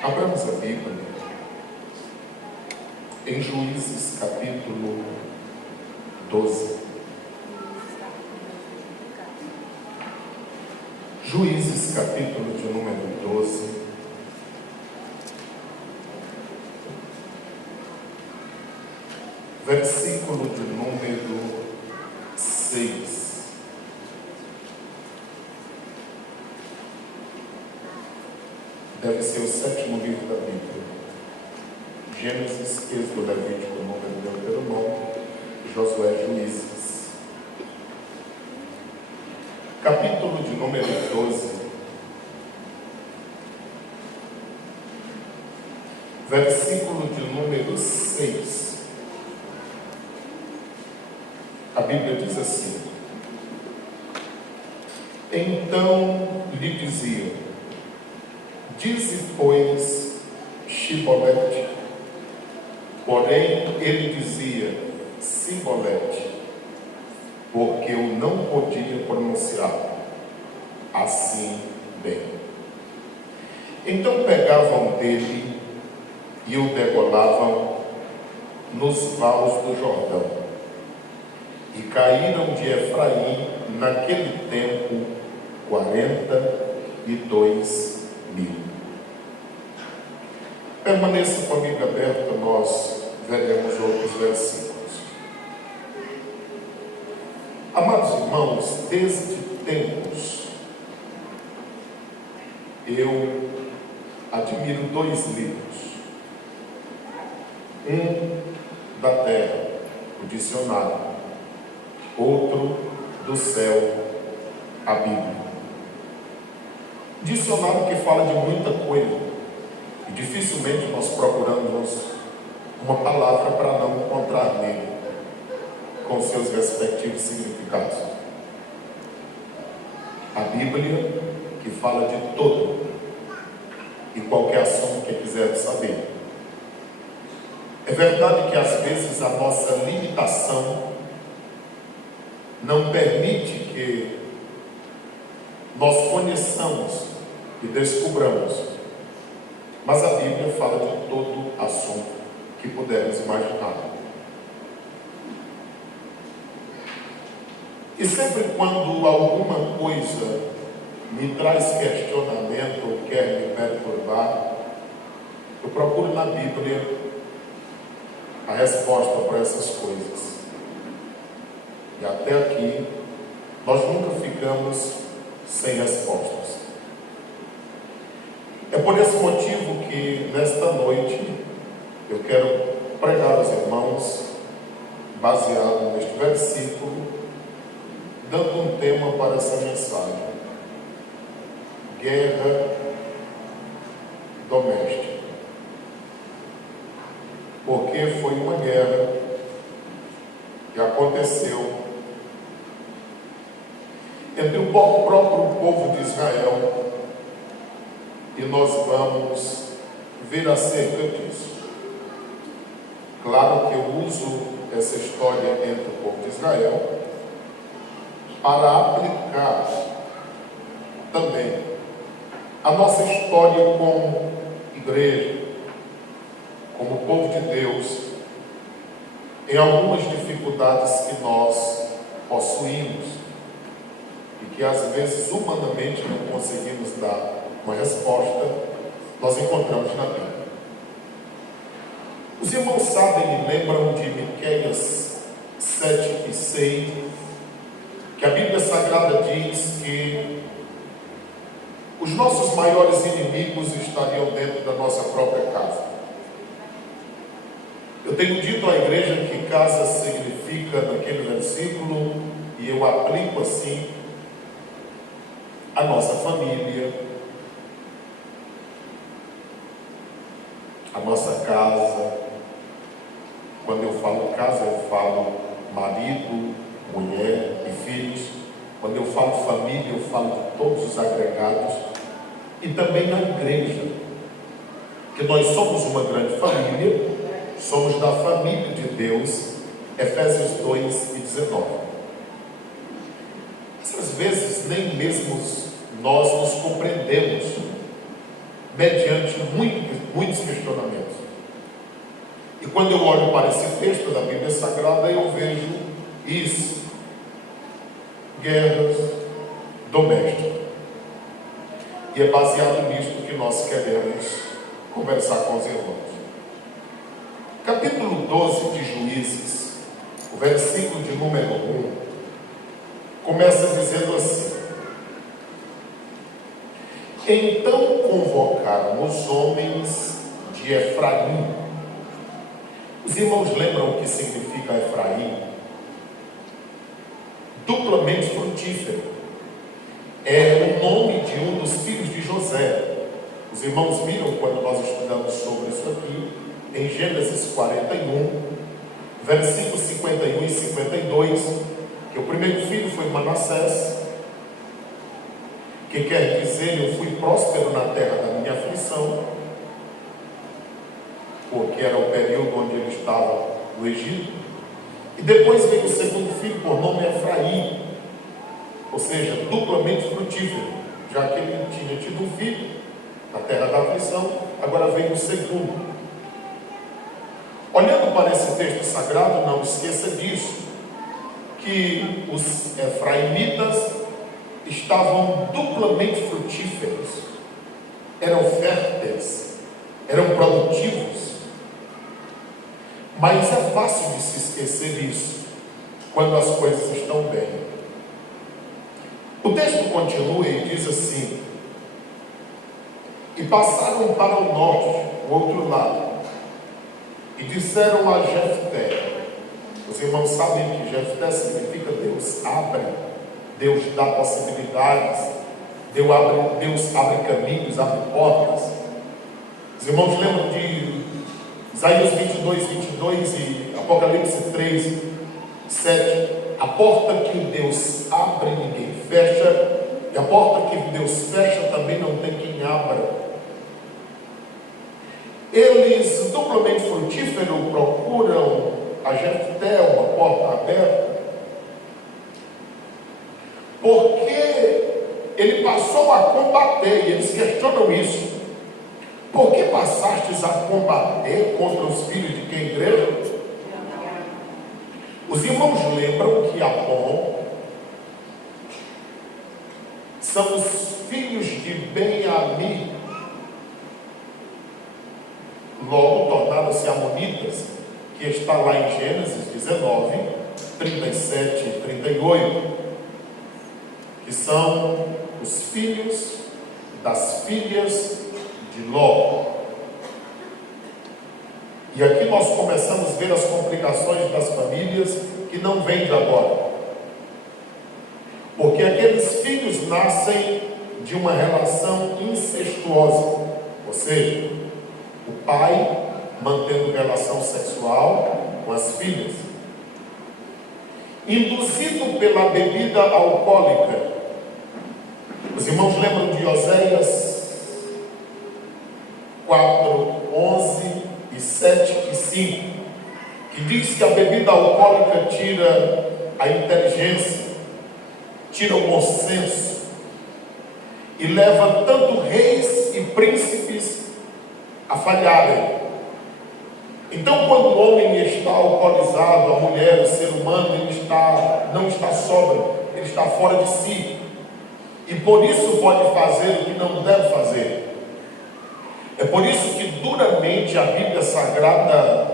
Abramos a Bíblia em Juízes capítulo 12. Juízes capítulo de número 12. Versículo de número 6. Deve ser o 7º livro da Bíblia. Gênesis, Êxodo, Levítico, Número, Deuteronômio, Josué, Juízes. Capítulo de número 12. Versículo de número 6. A Bíblia diz assim: Então lhe dizia: Dize, pois, Shibolete. Porém, ele dizia Sibolete, porque eu não podia pronunciar assim bem. Então pegavam dele e o degolavam nos vales do Jordão. E caíram de Efraim naquele tempo 42.000. Permaneça com a Bíblia aberta, nós veremos outros versículos. Amados irmãos, desde tempos eu admiro 2 livros. Um da terra, o dicionário. Outro do céu, a Bíblia. Dicionário que fala de muita coisa. E dificilmente nós procuramos uma palavra para não encontrar nele com seus respectivos significados. A Bíblia que fala de todo e qualquer assunto que quiser saber. É verdade que às vezes a nossa limitação não permite que nós conheçamos e descubramos. Mas a Bíblia fala de todo assunto que pudermos imaginar. E sempre quando alguma coisa me traz questionamento ou quer me perturbar, eu procuro na Bíblia a resposta para essas coisas. E até aqui, nós nunca ficamos sem respostas. É por esse motivo que, nesta noite, eu quero pregar aos irmãos, baseado neste versículo, dando um tema para essa mensagem: guerra doméstica. Porque foi uma guerra que aconteceu entre o próprio povo de Israel. E nós vamos ver acerca disso. Claro que eu uso essa história entre o povo de Israel para aplicar também a nossa história como igreja, como povo de Deus, em algumas dificuldades que nós possuímos e que às vezes humanamente não conseguimos dar uma resposta, nós encontramos na Bíblia. Os irmãos sabem e lembram de Miqueias 7:6, que a Bíblia Sagrada diz que os nossos maiores inimigos estariam dentro da nossa própria casa. Eu tenho dito à igreja que casa significa, naquele versículo, e eu aplico assim, a nossa família, a nossa casa. Quando eu falo casa, eu falo marido, mulher e filhos. Quando eu falo família, eu falo de todos os agregados. E também na igreja, que nós somos uma grande família, somos da família de Deus, Efésios 2:19. Às vezes nem mesmo nós nos compreendemos, mediante muito que muitos questionamentos. E quando eu olho para esse texto da Bíblia Sagrada, eu vejo isso: guerras domésticas. E é baseado nisto que nós queremos conversar com os irmãos. Capítulo 12 de Juízes, o versículo de número 1, começa dizendo assim: então convocaram os homens de Efraim. Os irmãos lembram o que significa Efraim? Duplamente frutífero. É o nome de um dos filhos de José. Os irmãos viram quando nós estudamos sobre isso aqui, em Gênesis 41, versículos 51 e 52, que o primeiro filho foi Manassés, que quer dizer: eu fui próspero na terra da minha aflição, porque era o período onde ele estava no Egito. E depois veio o segundo filho, por nome Efraim, ou seja, duplamente frutífero, já que ele tinha tido um filho na terra da aflição, agora veio o segundo. Olhando para esse texto sagrado, não esqueça disso, que os efraimitas estavam duplamente frutíferos, eram férteis, eram produtivos. Mas é fácil de se esquecer disso quando as coisas estão bem. O texto continua e diz assim: e passaram para o norte, o outro lado, e disseram a Jefté. Os irmãos sabem que Jefté significa Deus abre, Deus dá possibilidades, Deus abre caminhos, abre portas. Os irmãos lembram de Isaías 22, 22 e Apocalipse 3, 7. A porta que Deus abre, ninguém fecha, e a porta que Deus fecha também não tem quem abra. Eles, duplamente frutíferos, procuram a Jefté, uma porta aberta, porque ele passou a combater, e eles questionam isso: por que passastes a combater contra os filhos de quem igreja? Os irmãos lembram que Amon são os filhos de Ben-Ami, logo tornaram-se amonitas, que está lá em Gênesis 19, 37 e 38, que são os filhos das filhas de Ló. E aqui nós começamos a ver as complicações das famílias que não vêm de agora. Porque aqueles filhos nascem de uma relação incestuosa, ou seja, o pai mantendo relação sexual com as filhas, induzido pela bebida alcoólica. Os irmãos lembram de Oséias 4, 11 e 7 e 5, que diz que a bebida alcoólica tira a inteligência, tira o bom senso e leva tanto reis e príncipes a falharem. Então, quando o homem está alcoolizado, a mulher, o ser humano, ele não está sóbrio, ele está fora de si, e por isso pode fazer o que não deve fazer. É por isso que duramente a Bíblia Sagrada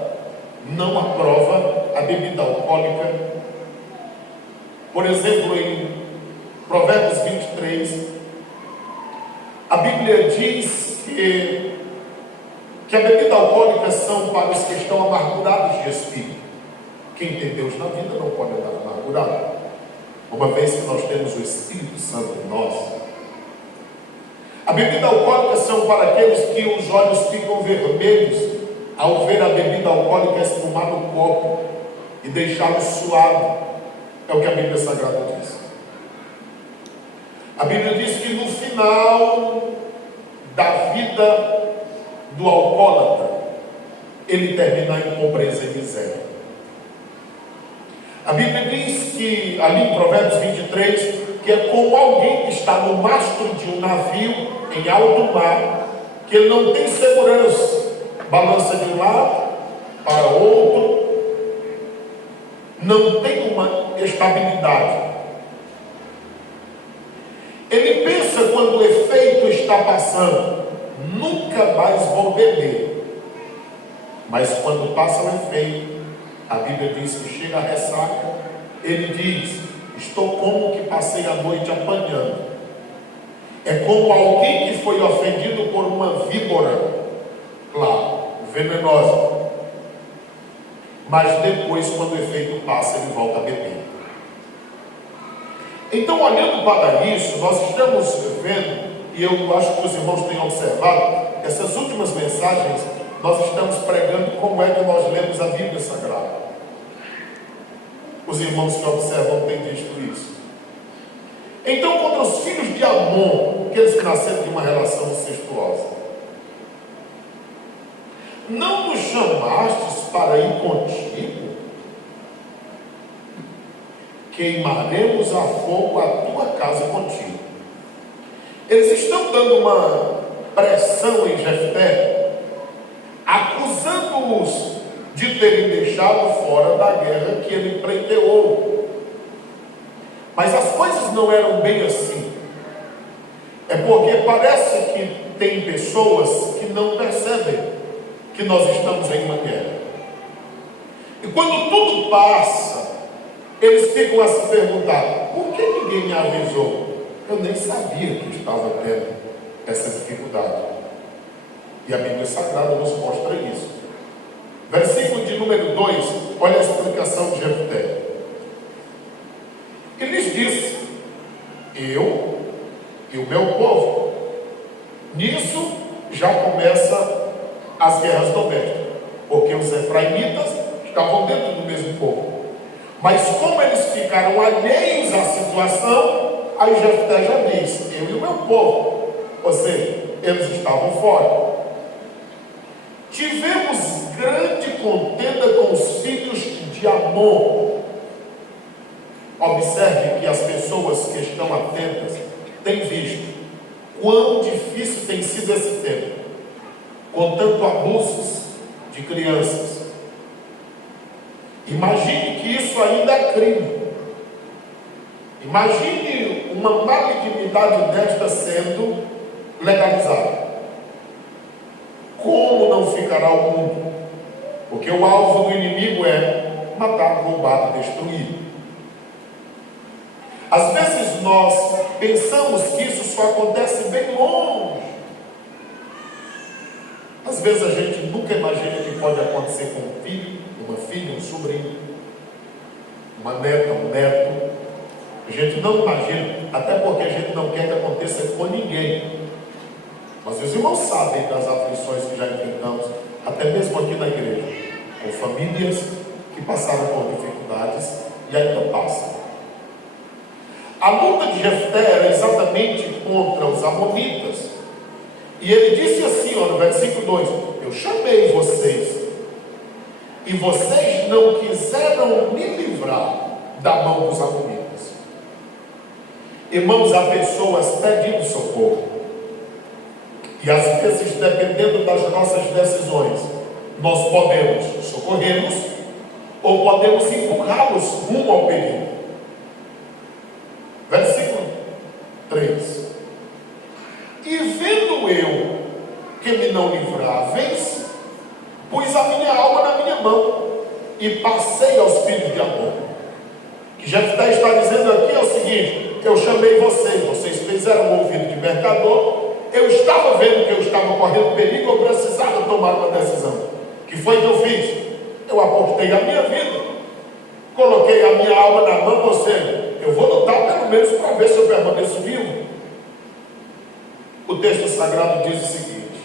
não aprova a bebida alcoólica. Por exemplo, em Provérbios 23, a Bíblia diz que a bebida alcoólica são para os que estão amargurados de espírito. Quem tem Deus na vida não pode andar amargurado, uma vez que nós temos o Espírito Santo em nós. A bebida alcoólica são para aqueles que os olhos ficam vermelhos ao ver a bebida alcoólica espumar no copo e deixá-lo suado. É o que a Bíblia Sagrada diz. A Bíblia diz que no final da vida do alcoólatra, ele termina em pobreza e miséria. A Bíblia diz que, ali em Provérbios 23, que é como alguém que está no mastro de um navio em alto mar que ele não tem segurança, balança de um lado para outro, não tem uma estabilidade. Ele pensa, quando o efeito está passando, nunca mais vou beber. Mas quando passa o efeito, a Bíblia diz que chega a ressaca, ele diz: estou como que passei a noite apanhando. É como alguém que foi ofendido por uma víbora, claro, venenosa. Mas depois, quando o efeito passa, ele volta a beber. Então, olhando para isso, nós estamos vendo, e eu acho que os irmãos têm observado, essas últimas mensagens, nós estamos pregando como é que nós lemos a Bíblia Sagrada. Os irmãos que observam têm visto isso. Então, contra os filhos de Amon, aqueles que nasceram de uma relação incestuosa: não nos chamastes para ir contigo? Queimaremos a fogo a tua casa contigo. Eles estão dando uma pressão em Jefté, acusando-os de terem deixado fora da guerra que ele pleiteou. Mas as coisas não eram bem assim. É porque parece que tem pessoas que não percebem que nós estamos em uma guerra. E quando tudo passa, eles ficam a se perguntar: por que ninguém me avisou? Eu nem sabia que estava tendo essa dificuldade. E a Bíblia Sagrada nos mostra isso. Versículo de número 2, olha a explicação de Jefté. Ele lhes disse: eu e o meu povo. Nisso já começa as guerras domésticas, porque os efraimitas estavam dentro do mesmo povo. Mas como eles ficaram alheios à situação, aí Jefté já diz: eu e o meu povo. Ou seja, eles estavam fora. Tivemos grande contenda com os filhos de Amon. Observe que as pessoas que estão atentas têm visto quão difícil tem sido esse tempo, com tanto abusos de crianças. Imagine que isso ainda é crime. Imagine uma malignidade desta sendo legalizada. Como não ficará o mundo? Porque o alvo do inimigo é matar, roubar e destruir. Às vezes nós pensamos que isso só acontece bem longe. Às vezes a gente nunca imagina que pode acontecer com um filho, uma filha, um sobrinho, uma neta, um neto. A gente não imagina, até porque a gente não quer que aconteça com ninguém. Mas os irmãos sabem das aflições que já enfrentamos, até mesmo aqui na igreja, com famílias que passaram por dificuldades e ainda passam. A luta de Jefté era exatamente contra os amonitas. E ele disse assim, no versículo 2: eu chamei vocês, e vocês não quiseram me livrar da mão dos amonitas. Irmãos, há pessoas pedindo socorro. E às vezes, dependendo das nossas decisões, nós podemos socorrê-los ou podemos empurrá-los rumo ao perigo. Versículo 3: e vendo eu que me não livráveis, pus a minha alma na minha mão e passei aos filhos de Amon. O que Jefté está dizendo aqui é o seguinte: eu chamei vocês fizeram um ouvido de mercador, eu estava vendo que eu estava correndo perigo, eu precisava tomar uma decisão. O que foi que eu fiz? Eu apostei a minha vida, coloquei a minha alma na mão, ou seja, eu vou lutar pelo menos para ver se eu permaneço vivo. O texto sagrado diz o seguinte: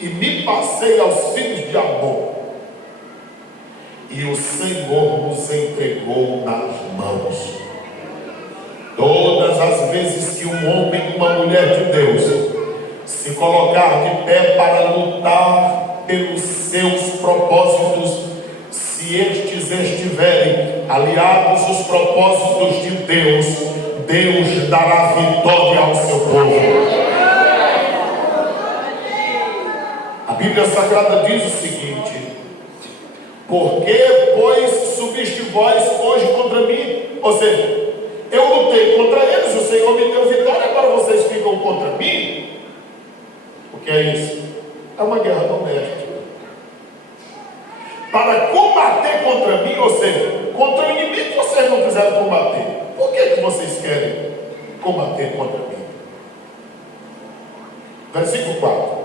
e me passei aos filhos de Amon, e o Senhor nos entregou nas mãos. Todas as vezes que um homem e uma mulher de Deus se colocar de pé para lutar pelos seus propósitos, se estes estiverem aliados aos propósitos de Deus, Deus dará vitória ao seu povo. Bíblia Sagrada diz o seguinte: porque, pois, subiste vós hoje contra mim? Ou seja, eu lutei contra eles, o Senhor me deu vitória, agora vocês ficam contra mim? O que é isso? É uma guerra doméstica. Para combater contra mim, ou seja, contra o inimigo vocês não quiseram combater. Por que vocês querem combater contra mim? Versículo 4.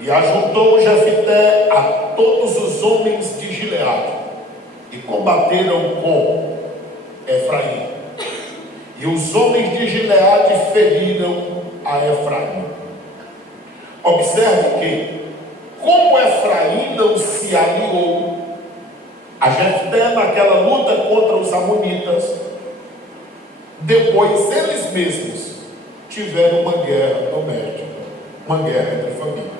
E ajuntou Jefté a todos os homens de Gileade, e combateram com Efraim. E os homens de Gileade feriram a Efraim. Observe que, como Efraim não se aliou a Jefté naquela luta contra os amonitas, depois eles mesmos tiveram uma guerra doméstica, uma guerra entre família.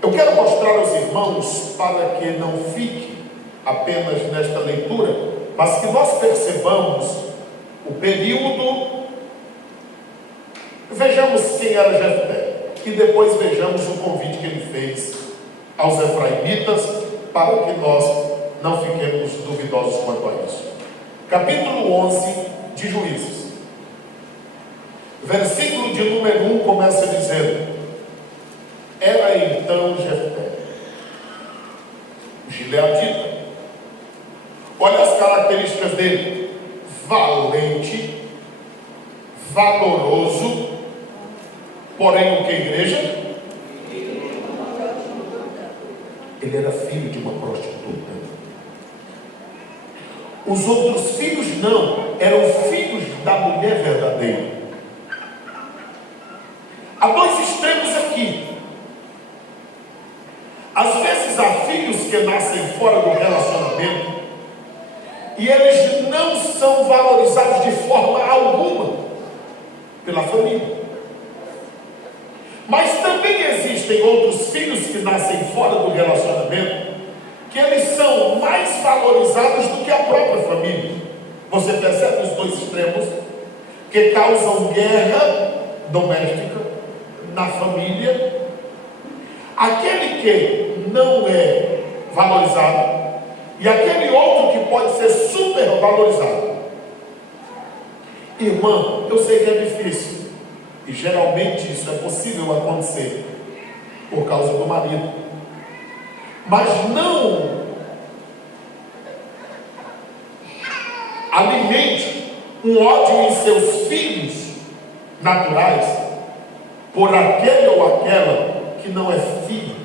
Eu quero mostrar aos irmãos, para que não fique apenas nesta leitura, mas que nós percebamos o período, vejamos quem era Jefté, e depois vejamos o convite que ele fez aos efraimitas, para que nós não fiquemos duvidosos quanto a isso. Capítulo 11 de Juízes, versículo de número 1 começa dizendo: era então Jefté, gileadita. Olha as características dele: valente, valoroso, porém o que, igreja? Ele era filho de uma prostituta. Os outros filhos não, eram filhos da mulher verdadeira. Há dois extremos aqui. Às vezes há filhos que nascem fora do relacionamento e eles não são valorizados de forma alguma pela família. Mas também existem outros filhos que nascem fora do relacionamento que eles são mais valorizados do que a própria família. Você percebe os dois extremos que causam guerra doméstica na família? Aquele que não é valorizado e aquele outro que pode ser super valorizado. Irmã, eu sei que é difícil, e geralmente isso é possível acontecer por causa do marido, mas não alimente um ódio em seus filhos naturais por aquele ou aquela que não é filho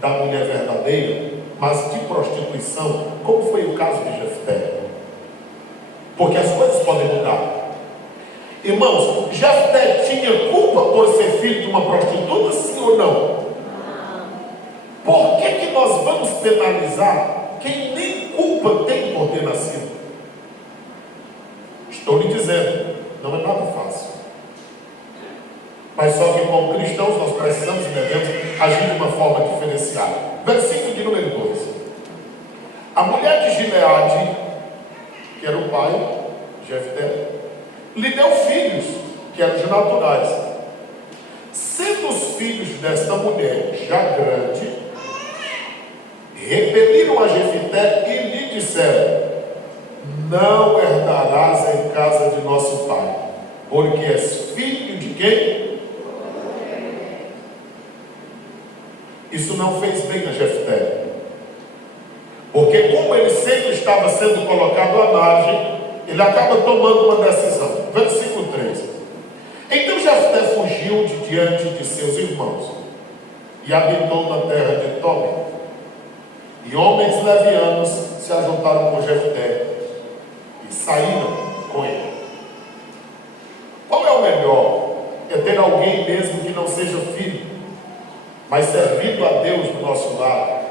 da mulher verdadeira, mas de prostituição, como foi o caso de Jefté. Porque as coisas podem mudar. Irmãos, Jefté tinha culpa por ser filho de uma prostituta, sim ou não? Por que nós vamos penalizar quem nem culpa tem por ter nascido? Estou lhe dizendo, não é nada fácil. Mas só que como cristãos nós precisamos e devemos agir de uma forma diferenciada. Versículo de número 2. A mulher de Gileade, que era o pai, Jefté, lhe deu filhos, que eram de naturais. Sendo os filhos desta mulher já grande, repeliram a Jefté e lhe disseram: não herdarás em casa de nosso pai, porque és filho de quem? Isso não fez bem a Jefté, porque como ele sempre estava sendo colocado à margem, ele acaba tomando uma decisão. Versículo 3. Então Jefté fugiu de diante de seus irmãos e habitou na terra de Tobi. E homens levianos se ajuntaram com Jefté e saíram com ele. Qual é o melhor? É ter alguém mesmo que não seja filho, mas servindo a Deus do nosso lado,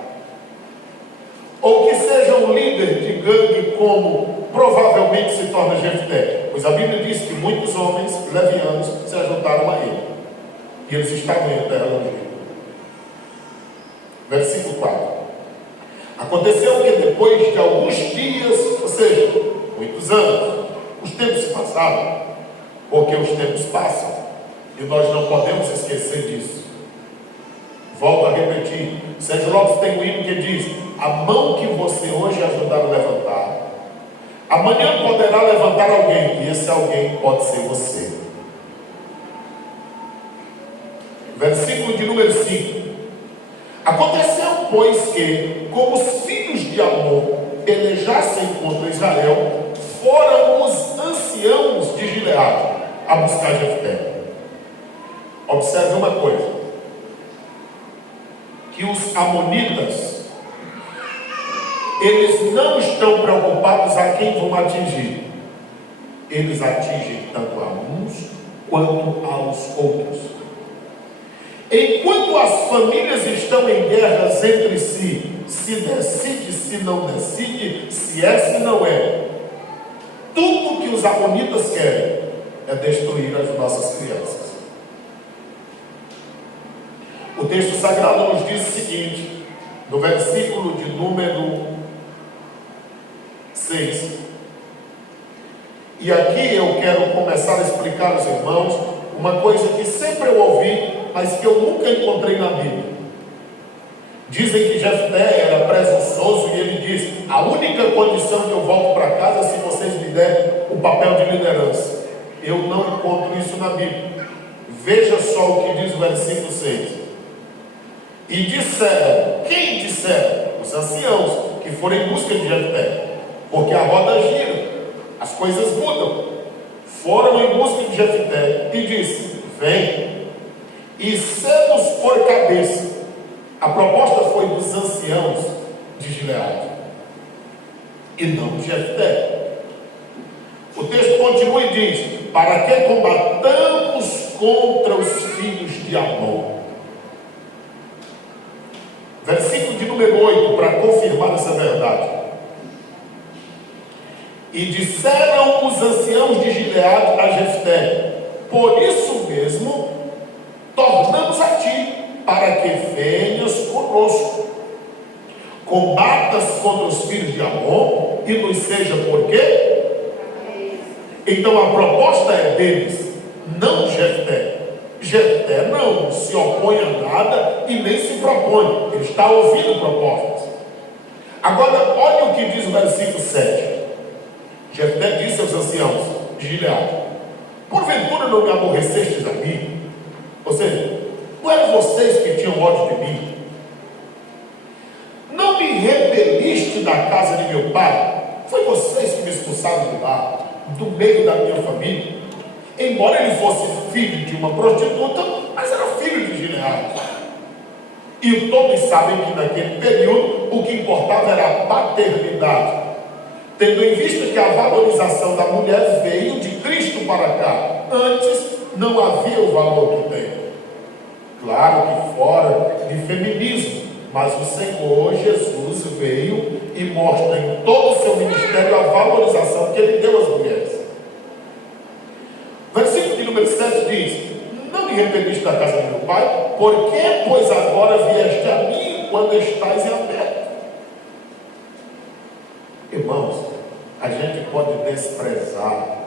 ou que seja um líder de gangue, como provavelmente se torna Jefté, pois a Bíblia diz que muitos homens levianos se ajuntaram a ele, e eles estavam em terra longínqua. Versículo 4. Aconteceu que depois de alguns dias, ou seja, muitos anos, os tempos se passaram, porque os tempos passam, E nós não podemos esquecer disso. Volto a repetir. Sérgio Lopes tem um hino que diz: a mão que você hoje ajudar a levantar, amanhã poderá levantar alguém, e esse alguém pode ser você. Versículo de número 5. Aconteceu, pois, que, como os filhos de Amon pelejassem contra Israel, foram os anciãos de Gileade a buscar Jefté. Observe uma coisa: que os amonitas, eles não estão preocupados a quem vão atingir. Eles atingem tanto a uns quanto aos outros. Enquanto as famílias estão em guerras entre si, se decide, se não decide, se é, se não é, tudo que os amonitas querem é destruir as nossas crianças. O texto sagrado nos diz o seguinte, no versículo de número 6. E aqui eu quero começar a explicar aos irmãos uma coisa que sempre eu ouvi, mas que eu nunca encontrei na Bíblia. Dizem que Jefté era presunçoso e ele diz: a única condição que eu volto para casa é se vocês me derem o papel de liderança. Eu não encontro isso na Bíblia. Veja só o que diz o versículo 6. E disseram, quem disseram? Os anciãos que foram em busca de Jefté, porque a roda gira, as coisas mudam. Foram em busca de Jefté e disse: vem e sê-nos por cabeça. A proposta foi dos anciãos de Gileade e não de Jefté. O texto continua e diz: para que combatamos contra os filhos de Amon. Versículo de número 8, para confirmar essa verdade. E disseram os anciãos de Gileade a Jefté: por isso mesmo tornamos a ti, para que venhas conosco, combatas contra os filhos de Amon e nos seja por quê? Então a proposta é deles, não Jefté. Jefté não se opõe a nada e nem se propõe, ele está ouvindo propostas. Agora olha o que diz o versículo 7. Jefté disse aos anciãos de Gileade: porventura não me aborrecestes a mim? Ou seja, não eram vocês que tinham ódio de mim? Não me repeliste da casa de meu pai? Foi vocês que me expulsaram de lá, do meio da minha família? Embora ele fosse filho de uma prostituta, mas era filho de Gileade. E todos sabem que naquele período o que importava era a paternidade, tendo em vista que a valorização da mulher veio de Cristo para cá. Antes não havia o valor que tem. Claro que fora de feminismo, mas o Senhor Jesus veio e mostra em todo o seu ministério a valorização que ele deu às mulheres. Versículo de número 7 diz: não me repeliste da casa de meu pai, por que, pois, agora vieste a mim quando estás em aperto? Irmãos, a gente pode desprezar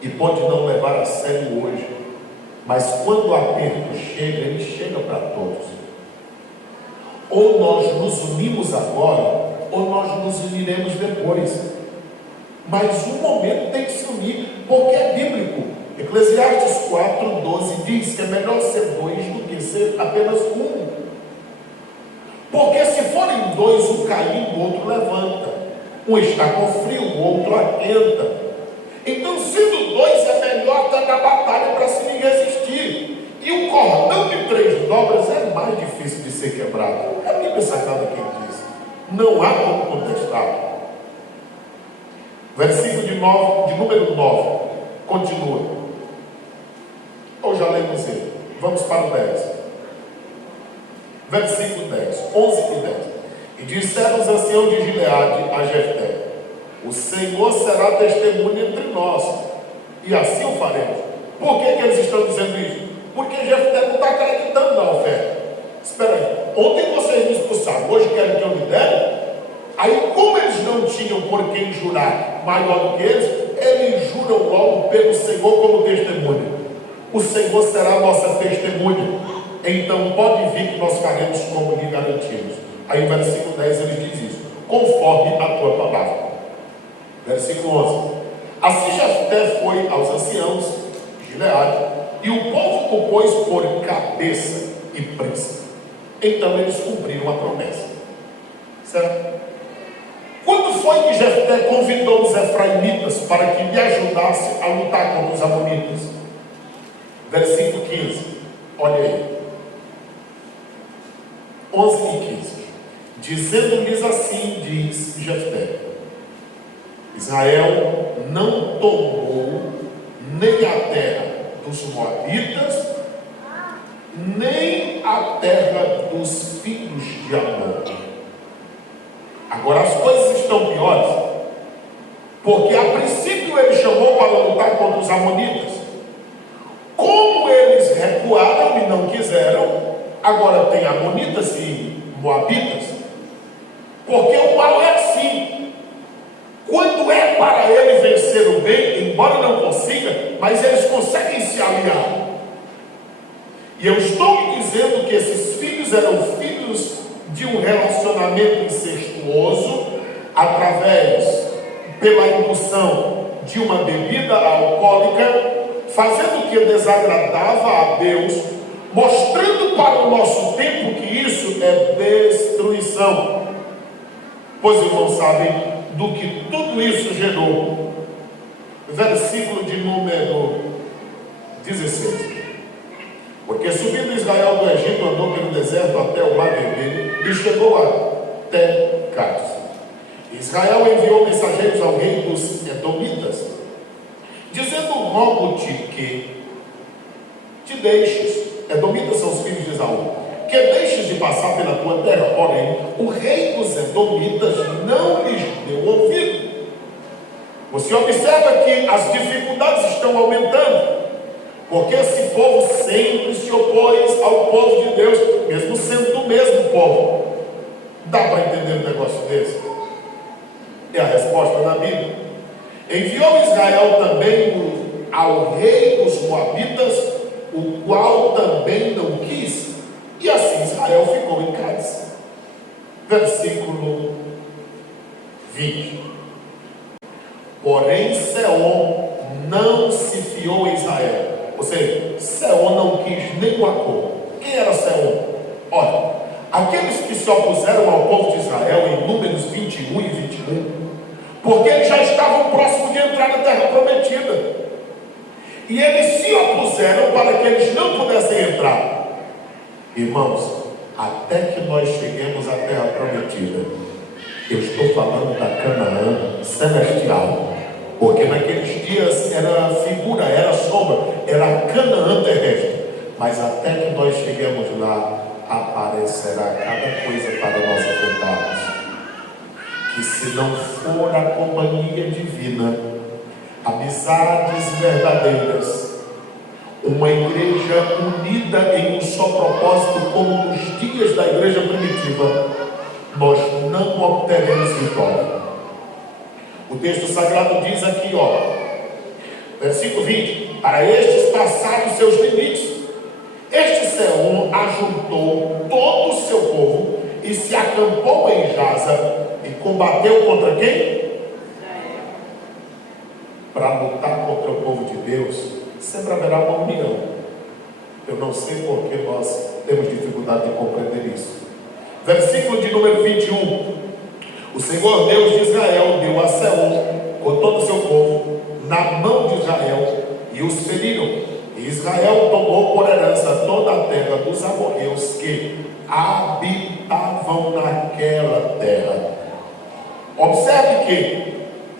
e pode não levar a sério hoje, mas quando o aperto chega, ele chega para todos. Ou nós nos unimos agora, ou nós nos uniremos depois. Mas um momento tem que se unir, porque é bíblico. Eclesiastes 4:12 diz que é melhor ser dois do que ser apenas um. Porque se forem dois, um caindo, o outro levanta. Um está com frio, o outro aquenta. Então, sendo dois, é melhor estar na batalha para se ninguém resistir. E o cordão de 3 dobras é mais difícil de ser quebrado. É a Bíblia Sagrada quem diz. Não há como contestar. Versículo de número 9. Continua. Ou já lemos ele. Vamos para o 10. Versículo 10. 11 e 10. E disseram os anciãos de Gileade a Jefté: o Senhor será testemunha entre nós, e assim o faremos. Por que eles estão dizendo isso? Porque Jefté não está acreditando na oferta. Espera aí, ontem vocês me expulsaram, hoje querem que eu me dê? Aí, como eles não tinham por quem jurar maior do que eles juram logo pelo Senhor como testemunha. o Senhor será a nossa testemunha. Então pode vir que nós faremos como lhe garantimos. Aí o versículo 10 ele diz isso: conforme a tua palavra. Versículo 11: assim Jefté foi aos anciãos de Gileade, e o povo o pôs por cabeça e príncipe. Então eles cumpriram a promessa. Certo? Quando foi que Jefté convidou os efraimitas para que lhe ajudasse a lutar contra os amonitas? Versículo 15, olha aí, 11 e 15. Dizendo-lhes assim, diz Jefté: Israel não tomou nem a terra dos moabitas, nem a terra dos filhos de Amon. Agora as coisas estão piores, porque a princípio ele chamou para lutar contra os amonitas. Como eles recuaram e não quiseram, agora tem amonitas e moabitas. Porque o mal é assim: quando é para ele vencer o bem, embora não consiga, mas eles conseguem se aliar. E eu estou dizendo que esses filhos eram filhos de um relacionamento incestuoso, através, pela indução de uma bebida alcoólica, fazendo o que desagradava a Deus, mostrando para o nosso tempo que isso é destruição. Pois irmãos sabem do que tudo isso gerou. Versículo de número 16. Porque subindo Israel do Egito, andou pelo deserto até o Mar Vermelho e chegou até Cádiz. Israel enviou mensageiros ao rei dos Edomitas, dizendo: rogo-te que te deixes. Edomitas são os filhos de Esaú, que deixes de passar pela tua terra. Porém, o rei dos Edomitas não lhes deu ouvido. Você observa que as dificuldades estão aumentando, porque esse povo sempre se opôs ao povo de Deus, mesmo sendo do mesmo povo. Dá para entender um negócio desse? É a resposta da Bíblia. Enviou Israel também ao rei dos Moabitas, o qual também não quis, e assim Israel ficou em Cádiz. Versículo 20. Porém Seom não se fiou a Israel. Ou seja, Seom não quis nem o acordo. Quem era Seom? Olha, aqueles que se opuseram ao povo de Israel em Números 21 e 21, porque eles já estavam próximos de entrar na terra prometida, e eles se opuseram para que eles não pudessem entrar. Irmãos, até que nós cheguemos à terra prometida, eu estou falando da Canaã celestial, porque naqueles dias era figura, era sombra, era Canaã terrestre. Mas até que nós cheguemos lá, aparecerá cada coisa para nós enfrentarmos, que se não for a companhia divina, amizades verdadeiras, uma igreja unida em um só propósito, como nos dias da igreja primitiva, nós não obteremos vitória. O texto sagrado diz aqui, versículo 20: para estes passaram os seus limites. Este Seom ajuntou todo o seu povo e se acampou em Jaza e combateu contra quem? Para lutar contra o povo de Deus, sempre haverá uma união. Eu não sei porque nós temos dificuldade de compreender isso. Versículo de número 21. O Senhor Deus de Israel deu a Seom com todo o seu povo na mão de Israel, e os feriram. E Israel tomou por herança toda a terra dos amorreus que habitavam naquela terra. Observe que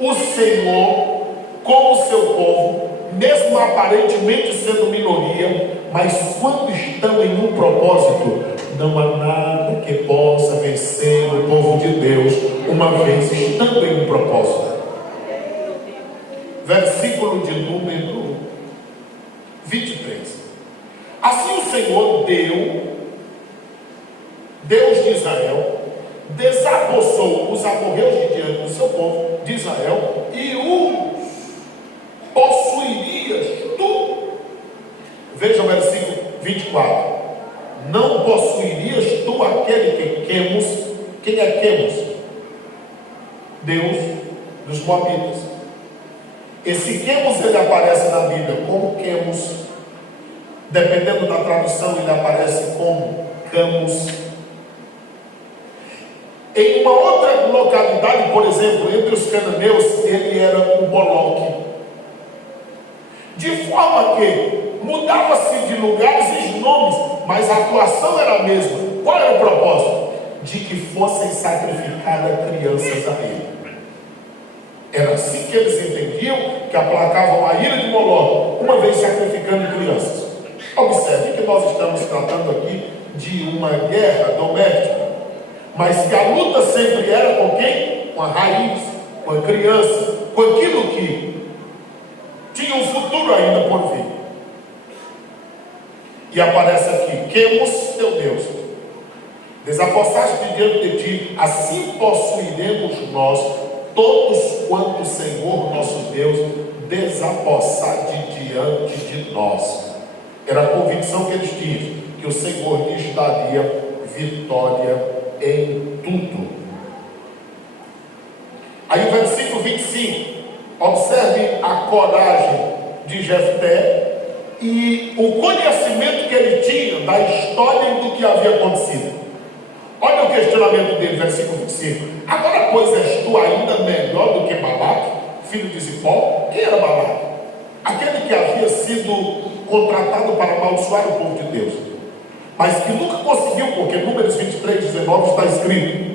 o Senhor, com o seu povo, mesmo aparentemente sendo minoria, mas quando estão em um propósito, não há nada que possa vencer o povo de Deus, uma vez estando em um propósito. Versículo de número 23. Assim o Senhor Deus de Israel, desapossou os amorreus de diante do seu povo de Israel, e os possuirias tu. Veja o versículo 24. Não possuirias tu aquele que Quemos? Quem é Quemos? Deus dos Moabitas. Esse Quemos, ele aparece na Bíblia como Quemos, dependendo da tradução ele aparece como Camus. Em uma outra localidade, por exemplo, entre os cananeus, ele era o Moloque. De forma que mudava-se de lugares e nomes, mas a atuação era a mesma. Qual era o propósito? De que fossem sacrificadas crianças a ele. Era assim que eles entendiam que aplacavam a ira de Moloque, uma vez sacrificando crianças. Observe que nós estamos tratando aqui de uma guerra doméstica, mas que a luta sempre era com quem? Com a raiz, com a criança, com aquilo que tinha um futuro ainda por vir. E aparece aqui: Quemos, teu Deus, desapossaste diante de ti, assim possuiremos nós todos quanto o Senhor nosso Deus desapossar de diante de nós. Era a convicção que eles tinham, que o Senhor lhes daria vitória em tudo. Aí o versículo 25, observe a coragem de Jefté e o conhecimento que ele tinha da história e do que havia acontecido. Olha o questionamento dele, versículo 25. Agora, pois, és tu ainda melhor do que Balaque, filho de Zippor? Quem era Balaque? Aquele que havia sido contratado para amaldiçoar o povo de Deus, mas que nunca conseguiu, porque Números 23, 19 está escrito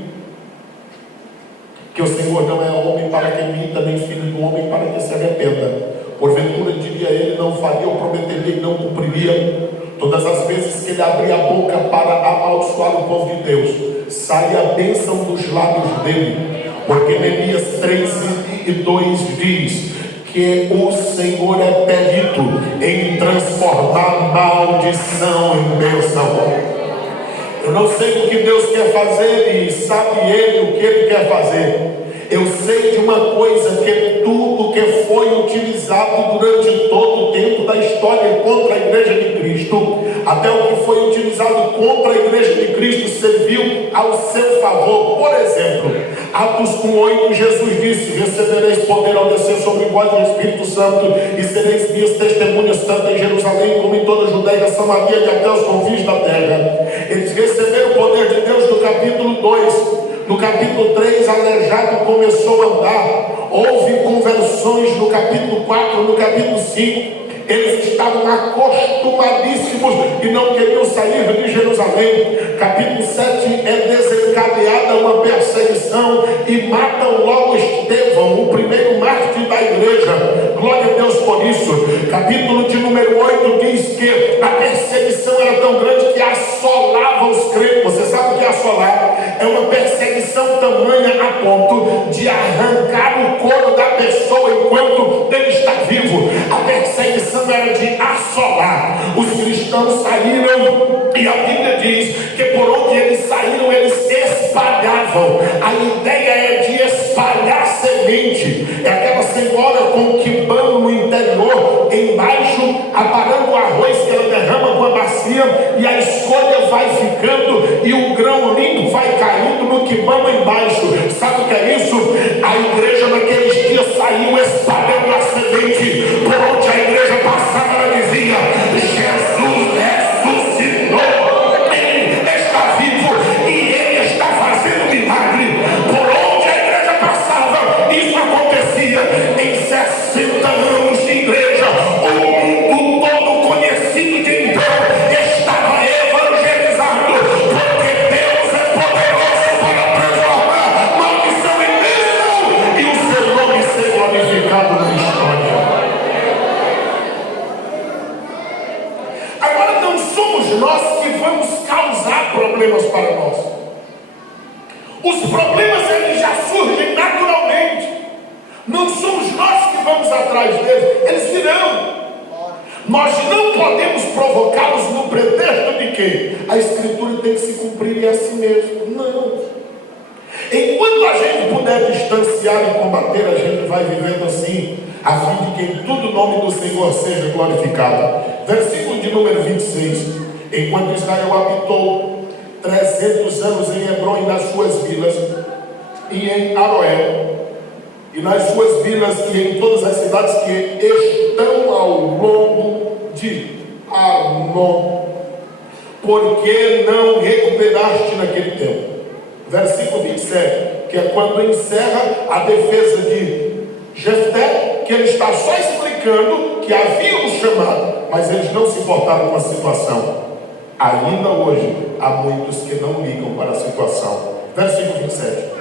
que o Senhor não é homem para que minta, nem filho do homem para que se arrependa. Porventura, diria ele, não faria ou prometeria e não cumpriria. Todas as vezes que ele abria a boca para amaldiçoar o povo de Deus, sai a bênção dos lábios dele, porque Neemias 3:2 diz que o Senhor é perito em transformar maldição em bênção. Eu não sei o que Deus quer fazer e sabe Ele o que Ele quer fazer. Eu sei de uma coisa, que tudo que foi utilizado durante todo o tempo da história contra a igreja de Cristo, até o que foi utilizado contra a igreja de Cristo, serviu ao seu favor. Por exemplo, Atos 1:8, Jesus disse: recebereis poder ao descer sobre vós o Espírito Santo, e sereis minhas testemunhas tanto em Jerusalém como em toda a Judéia, Samaria e até os confins da terra. Eles receberam o poder de Deus no capítulo 2. No capítulo 3, aleijado começou a andar. Houve conversões no capítulo 4, no capítulo 5. Eles estavam acostumadíssimos e não queriam sair de Jerusalém. Capítulo 7 é desencadeada uma perseguição e matam logo Estevão, o primeiro mártir da igreja. Glória a Deus por isso. Capítulo de número 8 diz que a perseguição era tão grande que assolava os crentes. Você sabe o que é assolar? É uma perseguição tamanha a ponto de arrancar o couro da pessoa enquanto ele está vivo. A perseguição era de assolar. Os cristãos saíram e a Bíblia diz que por onde eles saíram, eles espalhavam. A ideia é de espalhar semente. É aquela senhora com quibano no interior, embaixo, aparando o arroz que ela derrama com a bacia, e a escolha vai ficando e o grão limpo vai caindo no quibano embaixo. Sabe o que é isso? A igreja naqueles dias saiu espalhando a semente. Por onde a igreja passava, ela dizia: Jesus ressuscitou, Ele está vivo e Ele está fazendo milagre. Por onde a igreja passava, isso acontecia. Em 60 anos de igreja, o mundo todo conhecido de então estava evangelizado, porque Deus é poderoso para transformar maldição em bênção e o seu nome ser glorificado na história. Agora, não somos nós que vamos causar problemas para nós. Os problemas, eles já surgem naturalmente. Não somos nós que vamos atrás deles, eles virão. Nós não podemos provocá-los no pretexto de que a Escritura tem que se cumprir e é assim mesmo. Não. Enquanto a gente puder distanciar e combater, a gente vai vivendo assim, a fim de que em tudo o nome do Senhor seja glorificado. Versículo de número 26. Enquanto Israel habitou 300 anos em Hebrom e nas suas vilas, e em Aroé, e nas suas vilas e em todas as cidades que estão ao longo de Arnon, porque não recuperaste naquele tempo. Versículo 27, que é quando encerra a defesa de Jefté, que ele está só explicando que haviam chamado, mas eles não se importaram com a situação. Ainda hoje há muitos que não ligam para a situação. Versículo 27.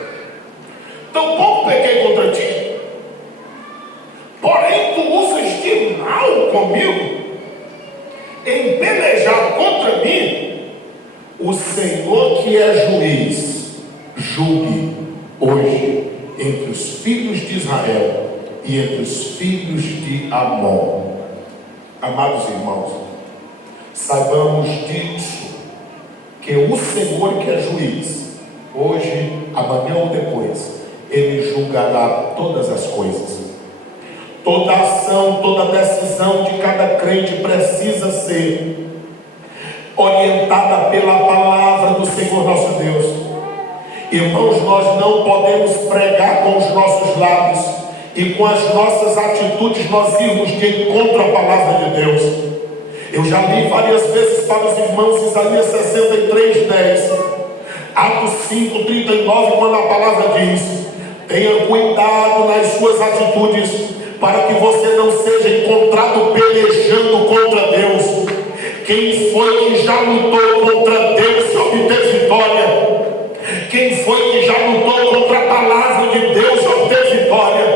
Tampouco pequei contra ti, porém tu usas de mal comigo em pelejar contra mim. O Senhor que é juiz, julgue hoje entre os filhos de Israel e entre os filhos de Amon. Amados irmãos, saibamos disso, que o Senhor que é juiz, hoje, amanhã ou depois, Ele julgará todas as coisas. Toda ação, toda decisão de cada crente precisa ser orientada pela palavra do Senhor nosso Deus. Irmãos, nós não podemos pregar com os nossos lábios e com as nossas atitudes nós irmos de encontro à palavra de Deus. Eu já li várias vezes para os irmãos Isaías 63:10, Atos 5:39, quando a palavra diz: tenha cuidado nas suas atitudes, para que você não seja encontrado pelejando contra Deus. Quem foi que já lutou contra Deus e obteve vitória? Quem foi que já lutou contra a palavra de Deus e obteve vitória?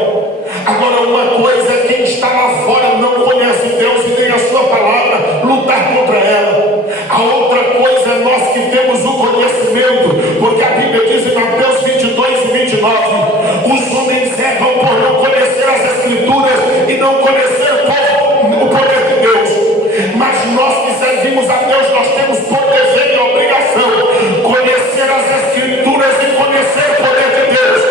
Agora, uma coisa é quem está lá fora, não conhece Deus e nem a sua palavra, lutar contra ela. A outra coisa é nós que temos o conhecimento, porque a Bíblia diz em Mateus 22:29, os homens erram por não conhecer as Escrituras e não conhecer o poder de Deus. Mas nós que servimos a Deus, nós temos por dever e obrigação conhecer as Escrituras e conhecer o poder de Deus,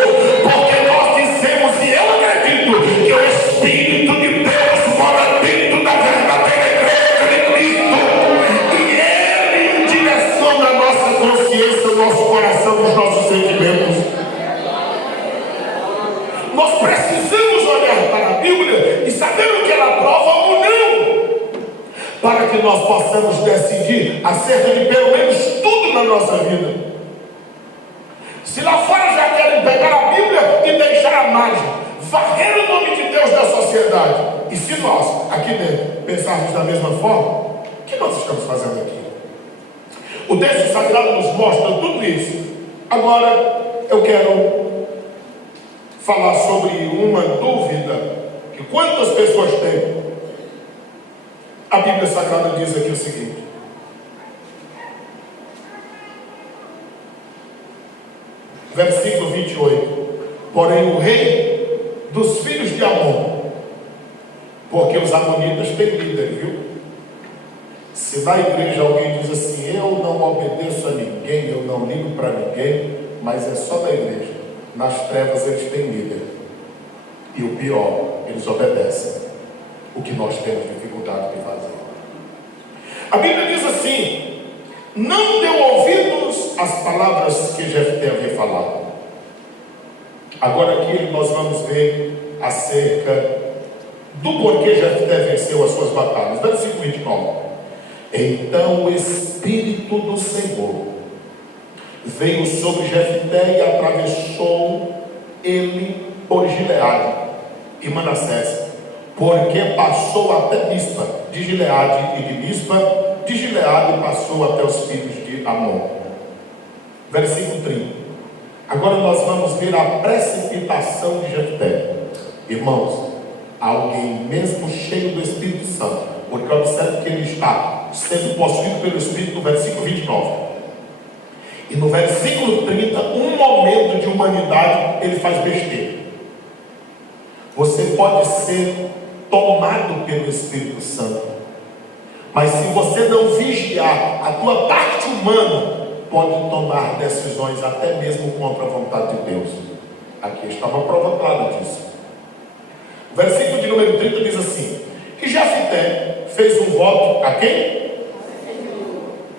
porque nós dizemos, e eu acredito, que o Espírito de Deus mora dentro da verdadeira igreja de Cristo, e Ele direciona a nossa consciência, o nosso coração, os nossos sentimentos. Nós precisamos olhar para a Bíblia e saber o que ela prova ou não, para que nós possamos decidir acerca de pelo menos tudo na nossa vida. Se lá fora já querem pegar a Bíblia e deixar à margem, varrer o nome de Deus da sociedade, e se nós, aqui dentro, pensarmos da mesma forma, o que nós estamos fazendo aqui? O texto sagrado nos mostra tudo isso. Agora, eu quero falar sobre uma dúvida que quantas pessoas têm. A Bíblia Sagrada diz aqui o seguinte: versículo 28, porém o rei dos filhos de Amon, porque os amonitas têm líder, viu? Se na igreja alguém diz assim, eu não obedeço a ninguém, eu não ligo para ninguém, mas é só da igreja, nas trevas eles têm líder, e o pior, eles obedecem o que nós temos dificuldade de fazer. A Bíblia diz assim: não deu ouvidos às palavras que Jefté havia falado. Agora aqui nós vamos ver acerca do porquê Jefté venceu as suas batalhas. Versículo 29. Então o Espírito do Senhor veio sobre Jefté e atravessou ele por Gileade e Manassés, porque passou até Mispa de Gileade, e de Mispa de Gileade passou até os filhos de Amon. Versículo 30. Agora nós vamos ver a precipitação de Jefté. Irmãos, alguém mesmo cheio do Espírito Santo, porque observe que ele está sendo possuído pelo Espírito no versículo 29. E no versículo 30, um momento de humanidade, ele faz besteira. Você pode ser tomado pelo Espírito Santo, mas se você não vigiar, a tua parte humana pode tomar decisões até mesmo contra a vontade de Deus. Aqui está uma prova clara disso. O versículo de número 30 diz assim: e Jefté fez um voto a quem?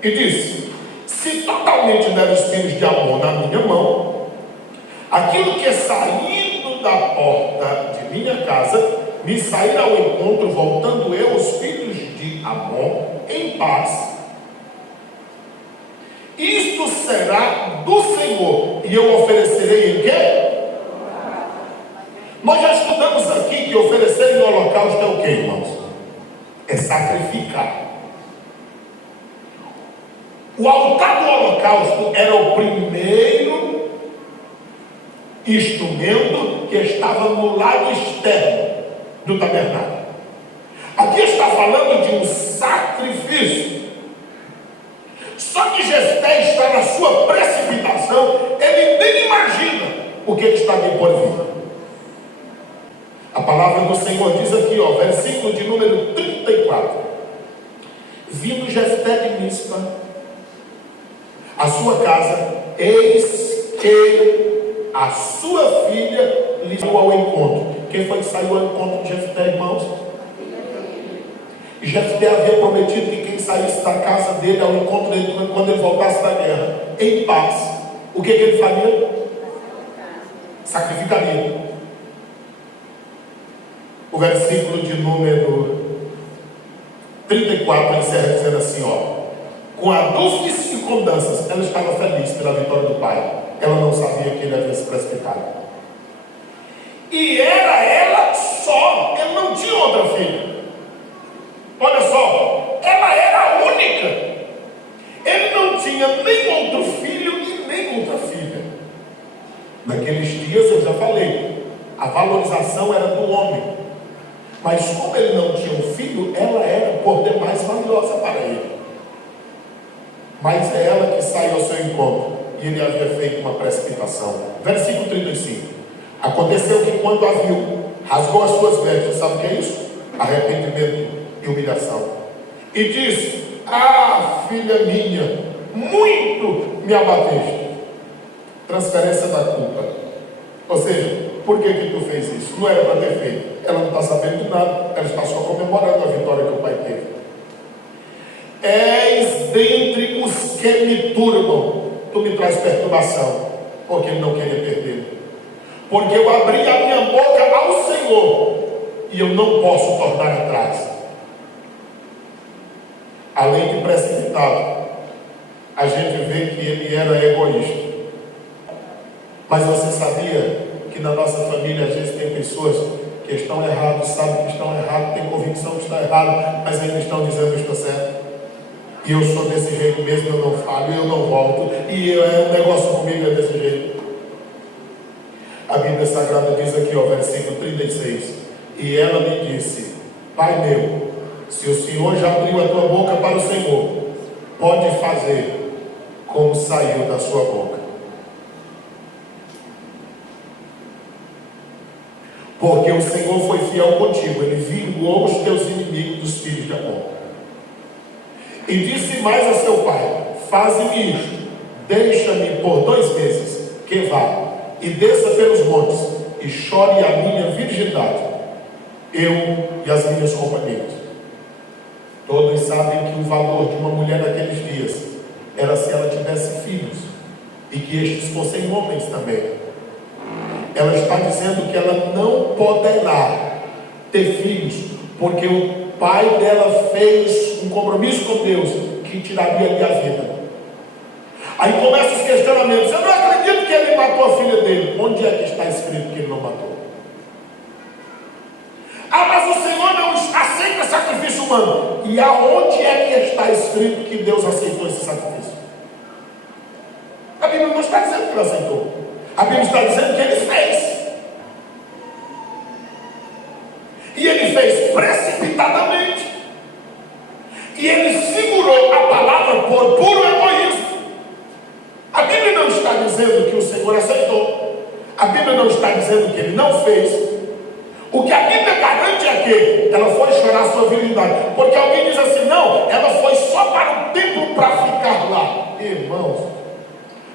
E disse: se totalmente der os filhos de Amon na minha mão, aquilo que é saindo da porta de minha casa, me sair ao encontro, voltando eu os filhos de Amon em paz, isto será do Senhor, e eu oferecerei em quê? Nós já estudamos aqui que oferecer em holocausto é o quê, irmãos? É sacrificar. O altar do holocausto era o primeiro instrumento que estava no lado externo do tabernáculo. Aqui está falando de um sacrifício. Só que Jefté está na sua precipitação, ele nem imagina o que está aqui por vir. A palavra do Senhor diz aqui, versículo de número 34. Vindo Jefté de Mispa, a sua casa, eis que a sua filha lhe saiu ao encontro. Quem foi que saiu ao encontro de Jefté, irmãos? Jefté havia prometido que quem saísse da casa dele ao encontro dele, quando ele voltasse da guerra, em paz, o que ele faria? Sacrificaria. O versículo de número 34 encerra dizendo assim, com adufes e com danças, ela estava feliz pela vitória do pai. Ela não sabia que ele havia se precipitado. E era ela só, ele não tinha outra filha. Olha só, ela era a única. Ele não tinha nem outro filho e nem outra filha. Naqueles dias eu já falei, a valorização era do homem. Mas como ele não tinha um filho, ela era por demais valiosa para ele. Mas é ela que saiu ao seu encontro, e ele havia feito uma precipitação. Versículo 35. Aconteceu que quando a viu, rasgou as suas vestes. Sabe o que é isso? Arrependimento e humilhação. E disse: filha minha, muito me abateste. Transferência da culpa. Ou seja, por que tu fez isso? Não era para ter feito. Ela não está sabendo de nada, ela está só comemorando a vitória que o pai teve. És dentre os que me turbam, tu me traz perturbação, porque ele não queria perder. Porque eu abri a minha boca ao Senhor, e eu não posso tornar atrás. Além de precipitado, a gente vê que ele era egoísta. Mas você sabia que na nossa família às vezes tem pessoas que estão erradas, sabem que estão errados, têm convicção que estão errados, mas ainda estão dizendo que estou certo. E eu sou desse jeito mesmo, eu não falho, eu não volto, e o negócio comigo é desse jeito. A Bíblia Sagrada diz aqui, versículo 36, e ela me disse: Pai meu, se o Senhor já abriu a tua boca para o Senhor, pode fazer como saiu da sua boca. Porque o Senhor foi fiel contigo, ele vingou os teus inimigos dos filhos de Amon. E disse mais a seu pai: faze-me isto, deixa-me por 2 meses, que vá, e desça pelos montes, e chore a minha virgindade, eu e as minhas companheiras. Todos sabem que o valor de uma mulher naqueles dias era se ela tivesse filhos, e que estes fossem homens também. Ela está dizendo que ela não poderá ter filhos, porque o pai dela fez um compromisso com Deus que tiraria-lhe a vida. Aí começam os questionamentos: eu não acredito que ele matou a filha dele. Onde é que está escrito que ele não matou? Mas o Senhor não aceita sacrifício humano. E aonde é que está escrito que Deus aceitou esse sacrifício? A Bíblia não está dizendo que ele aceitou. A Bíblia está dizendo que ele fez. E ele fez precipitadamente. E ele segurou a palavra por puro egoísmo. A Bíblia não está dizendo que o Senhor aceitou. A Bíblia não está dizendo que ele não fez. O que a Bíblia garante é que ela foi chorar a sua virgindade. Porque alguém diz assim: não, ela foi só para o templo para ficar lá. Irmãos,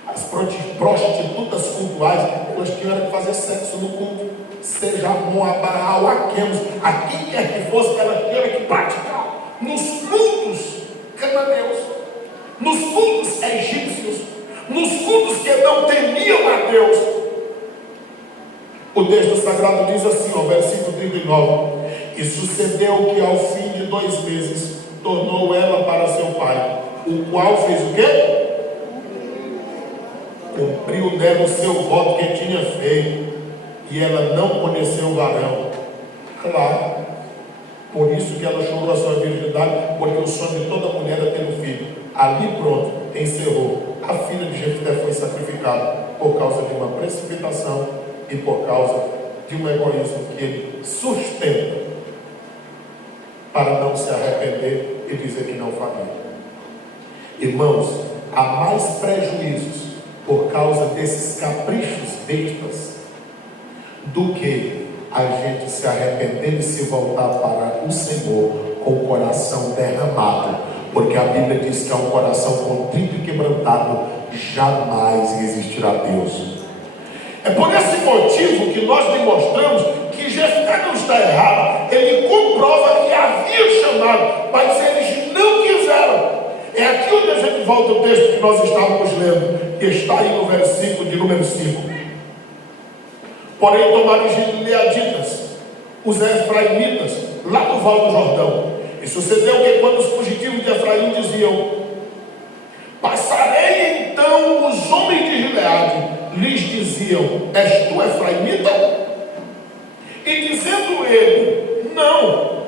as prostitutas cultuais, elas tinham que fazer sexo no culto. Seja Amon, a Baal, a Quemos, a quem quer que fosse, elas tinham que praticar. nos cultos cananeus, nos cultos egípcios, nos cultos que não temiam a Deus. O texto sagrado diz assim, ó, versículo 39: e sucedeu que ao fim de 2 meses tornou ela para seu pai, o qual fez o quê? Cumpriu nela o seu voto que tinha feito, e ela não conheceu o varão. Claro, por isso que ela chorou a sua virgindade, porque o sonho de toda mulher é ter um filho. Ali pronto, encerrou. A filha de Jefté foi sacrificada por causa de uma precipitação e por causa de um egoísmo que ele sustenta para não se arrepender e dizer que não faria. Irmãos, há mais prejuízos por causa desses caprichos bestas do que a gente se arrepender e se voltar para o Senhor com o coração derramado, porque a Bíblia diz que é um coração contrito e quebrantado jamais resistirá a Deus. É por esse motivo que nós demonstramos que Jefté não está errado. Ele comprova que havia chamado, mas eles não quiseram. É aqui onde a gente volta ao texto que nós estávamos lendo, que está aí no versículo de número 5. Porém tomaram os gileaditas, os efraimitas, lá do Vale do Jordão. E sucedeu que quando os fugitivos de Efraim diziam: passarei então os homens de Gileade, lhes diziam: és tu efraimita? E dizendo ele: não,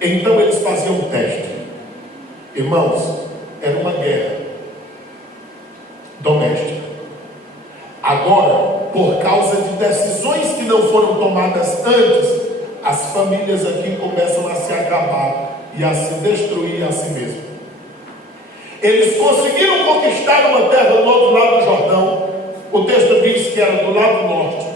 então eles faziam um teste. Irmãos, era uma guerra doméstica. Agora, por causa de decisões que não foram tomadas antes, as famílias aqui começam a se acabar e a se destruir a si mesmas. Eles conseguiram conquistar uma terra do outro lado do Jordão. O texto diz que era do lado norte.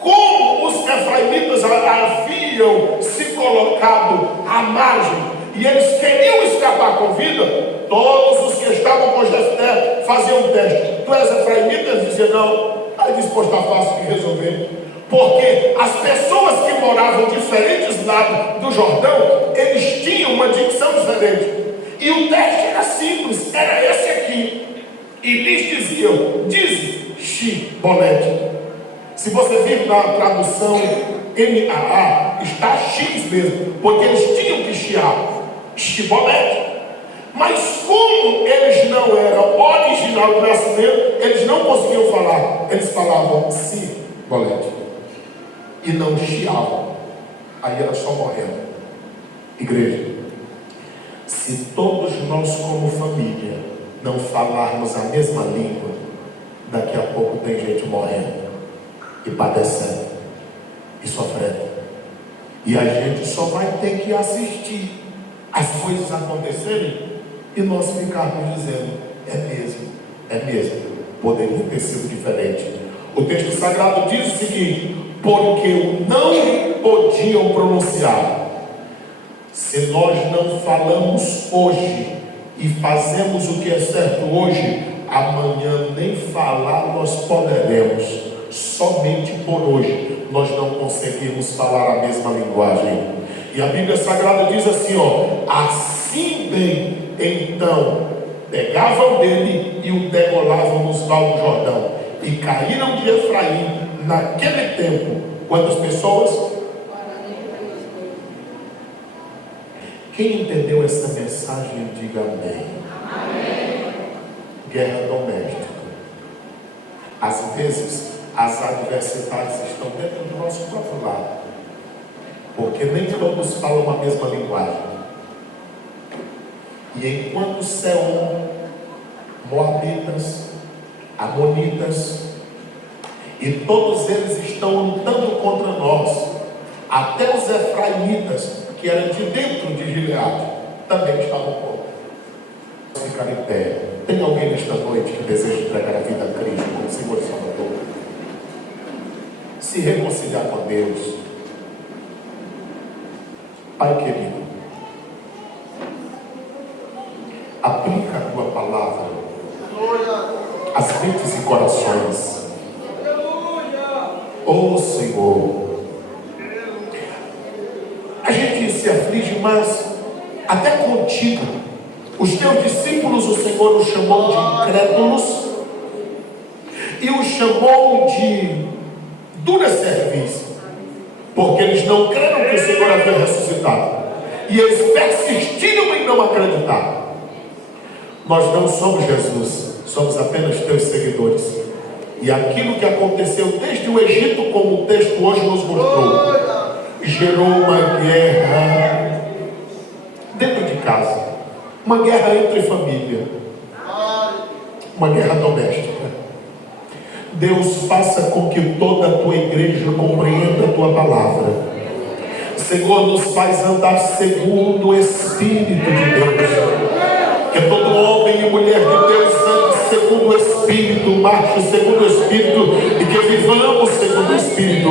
Como os efraimitas haviam se colocado à margem e eles queriam escapar com vida, todos os que estavam com Jefté faziam um teste. Tu és efraimita? Eles diziam não. Aí diz, pois está fácil de resolver. Porque as pessoas que moravam em diferentes lados do Jordão, eles tinham uma dicção diferente. E o teste era simples, era esse aqui. E lhes diziam, diz Shibolete. Se você vir na tradução NAA, está X mesmo, porque eles tinham que chiar. Shibolete. Mas como eles não eram original do nascimento, eles não conseguiam falar. Eles falavam Sibolete. E não chiavam. Aí era só morrendo. Igreja, se todos nós como família não falarmos a mesma língua, daqui a pouco tem gente morrendo e padecendo e sofrendo. E a gente só vai ter que assistir as coisas acontecerem e nós ficarmos dizendo, é mesmo, poderia ter sido diferente. O texto sagrado diz o seguinte: porque o não podiam pronunciar. Se nós não falamos hoje e fazemos o que é certo hoje, amanhã nem falar nós poderemos. Somente por hoje nós não conseguimos falar a mesma linguagem. E a Bíblia Sagrada diz assim, ó: assim bem, então pegavam dele e o degolavam nos vales do Jordão, e caíram de Efraim naquele tempo quantas pessoas? Quem entendeu essa mensagem, diga amém. Amém. Guerra doméstica. Às vezes, as adversidades estão dentro do nosso próprio lado, porque nem todos falam a mesma linguagem. E enquanto Seom, Moabitas, Amonitas, e todos eles estão lutando contra nós, até os efraimitas, que eram de dentro de Gileade, também estavam contra. Ficar em pé. Tem alguém nesta noite que deseja entregar a vida a Cristo como Senhor e Salvador? Se reconciliar com Deus. Pai querido, aplica a tua palavra às mentes e corações. Oh Senhor, a gente se aflige, mas contigo. Os teus discípulos, o Senhor os chamou de incrédulos e os chamou de dura cerviz, porque eles não creram que o Senhor havia ressuscitado e eles persistiram em não acreditar. Nós não somos Jesus, somos apenas teus seguidores. E aquilo que aconteceu desde o Egito, como o texto hoje nos mostrou, gerou uma guerra dentro de casa, uma guerra entre família, uma guerra doméstica. Deus, faça com que toda a tua igreja compreenda a tua palavra. Senhor, nos faz andar segundo o Espírito de Deus. Que todo homem e mulher de Deus ande segundo o Espírito, marche segundo o Espírito e que vivamos segundo o Espírito.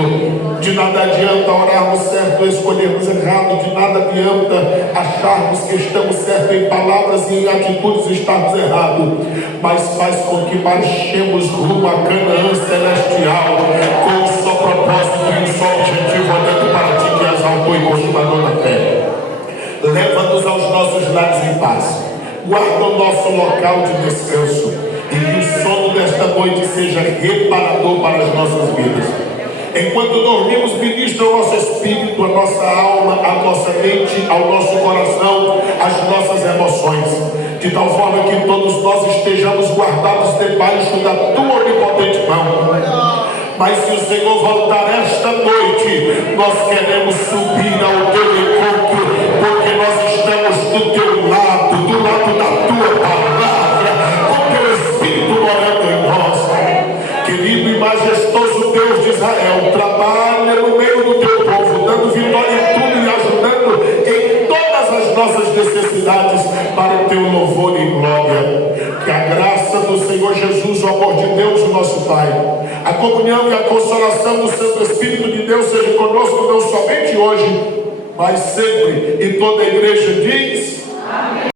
De nada adianta orarmos certo e escolhermos errado, de nada adianta acharmos que estamos certos em palavras e em atitudes e estarmos errados, mas faz com que marchemos rumo a Canaã celestial com um só propósito e um só objetivo, olhando para ti que és autor e consumador da fé. Leva-nos aos nossos lares em paz, guarda o nosso local de descanso e que o sono desta noite seja reparador para as nossas vidas. Enquanto dormimos, ministra o nosso espírito, a nossa alma, a nossa mente, ao nosso coração, as nossas emoções, de tal forma que todos nós estejamos guardados debaixo da tua onipotente mão. Mas se o Senhor voltar esta noite, nós queremos subir ao teu encontro, porque nós estamos do teu lado, do lado da tua palavra, com teu Espírito morando em nós. Querido e majestoso Deus de Israel, trabalha no meio do teu povo, dando vitória em tudo e ajudando em todas as nossas necessidades para o teu louvor e glória. Que a graça do Senhor Jesus, o amor de Deus, o nosso Pai, a comunhão e a consolação do Santo Espírito de Deus seja conosco não somente hoje, mas sempre. E toda a igreja diz: amém.